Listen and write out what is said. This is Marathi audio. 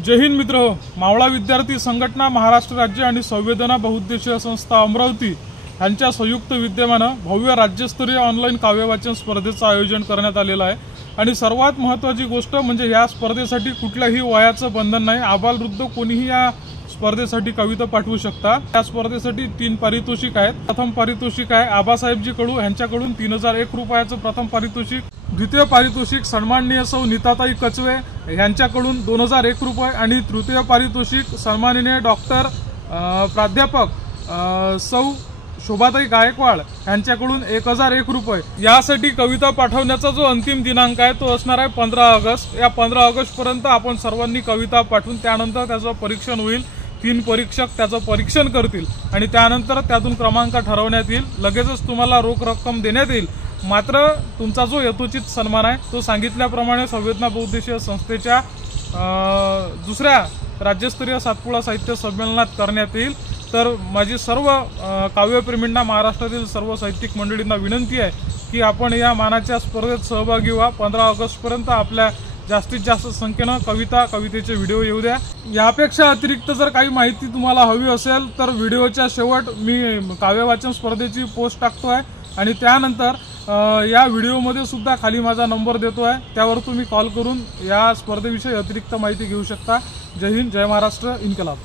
जय हिंद मित्र हो। मावळा विद्यार्थी संघटना, महाराष्ट्र राज्य आणि संवेदना बहुउद्देशीय संस्था अमरावती यांच्या संयुक्त विद्यमाने भव्य राज्यस्तरीय ऑनलाईन काव्यवाचन स्पर्धेचं आयोजन करण्यात आलेलं आहे। आणि सर्वात महत्त्वाची गोष्ट म्हणजे या स्पर्धेसाठी कुठल्याही वयाचं बंधन नाही। आबालवृद्ध कोणीही या स्पर्धेसाठी कविता पाठवू शकता। या स्पर्धेसाठी 3 पारितोषिक आहेत। प्रथम पारितोषिक आहे आबासाहेबजी कडू यांच्याकडून 3001 रुपयाचं प्रथम पारितोषिक। द्वितीय पारितोषिक सन्माननीय सौ नीताताई कचवे यांच्याकडून 2001 रुपये आणि तृतीय पारितोषिक सन्माननीय डॉक्टर प्राध्यापक सौ शोभाताई गायकवाड यांच्याकडून 1001 रुपये। यासाठी कविता पाठवण्याचा जो अंतिम दिनांक आहे तो असणार आहे 15 ऑगस्ट। या 15 ऑगस्ट पर्यंत आपण सर्वांनी कविता पाठवून त्यानंतर त्याचं परीक्षण होईल। 3 परीक्षक त्याचं परीक्षण करतील आणि त्यानंतर त्यातून क्रमांक ठरवण्यात येईल। लगेचच तुम्हाला रोख रक्कम देण्यात येईल। मात्र तुमचा जो यथोचित सन्मान आहे तो सांगितल्याप्रमाणे संवेदना बहुउद्देशीय संस्थेच्या दुसऱ्या राज्यस्तरीय सातपुडा साहित्य संमेलनात करण्यात येईल। तर माझी सर्व काव्यप्रेमींना, महाराष्ट्रातील सर्व साहित्यिक मंडळींना विनंती आहे की आपण या मानाच्या स्पर्धेत सहभागी व्हा। 15 ऑगस्ट पर्यंत आपल्या जास्तीत जास्त संख्येने कवितेचे व्हिडिओ येऊ द्या। यापेक्षा अतिरिक्त जर काही माहिती तुम्हाला हवी असेल तर व्हिडिओच्या शेवट मी काव्यवाचन स्पर्धेची पोस्ट टाकतोय आणि त्यानंतर या व्हिडिओमध्ये सुद्धा खाली माझा नंबर देतो आहे, त्यावर तुम्ही कॉल करून या स्पर्धेविषयी अतिरिक्त माहिती घेऊ शकता। जय हिंद, जय महाराष्ट्र, इन्कलाब।